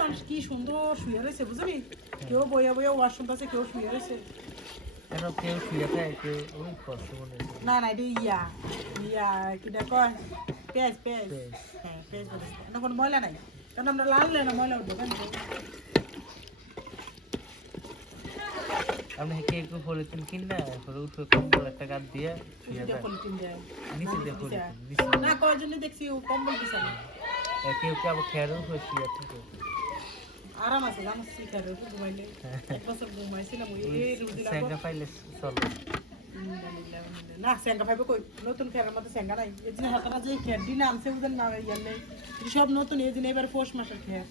মানুষ কি সুন্দর শুয়ে কেউ বইয়া বইয়া ওয়াশ শুনতেছে কেউ শুয়ে রয়েছে কেউ না না এটা ইয়া ইয়া কিটা কয়। হ্যাঁ পেঁয়াজ বেরেস্তা ময়লা নাই। কারণ আমরা লাল না ময়লা উঠবো কেন আপনি কে কেউ পলিথিন কিনা পরে উঠে কম্বল একটা গাদ দিয়ে শুয়ে দেয়। নিচে দিয়ে পলিথিন নিচে না কয়জনে দেখছি ও কম্বল দিছে না। কেউ কেউ আবার খেয়ারও উপরে শুয়ে থাকে আরাম আছে জানো শিকারে ঘুমাইলে। এক বছর ঘুমাইছিলাম ওই স্যাঙ্গা পাইলে চলো। না স্যাঙ্গা পাইবে কই? নতুন ফেরার মধ্যে স্যাঙ্গা নাই। এই যে হাতারা যে খেয়ার দিন আনছে ওদের না ইয়ার নেই। সব নতুন এই দিন এবার পৌষ মাসের খেয়ার।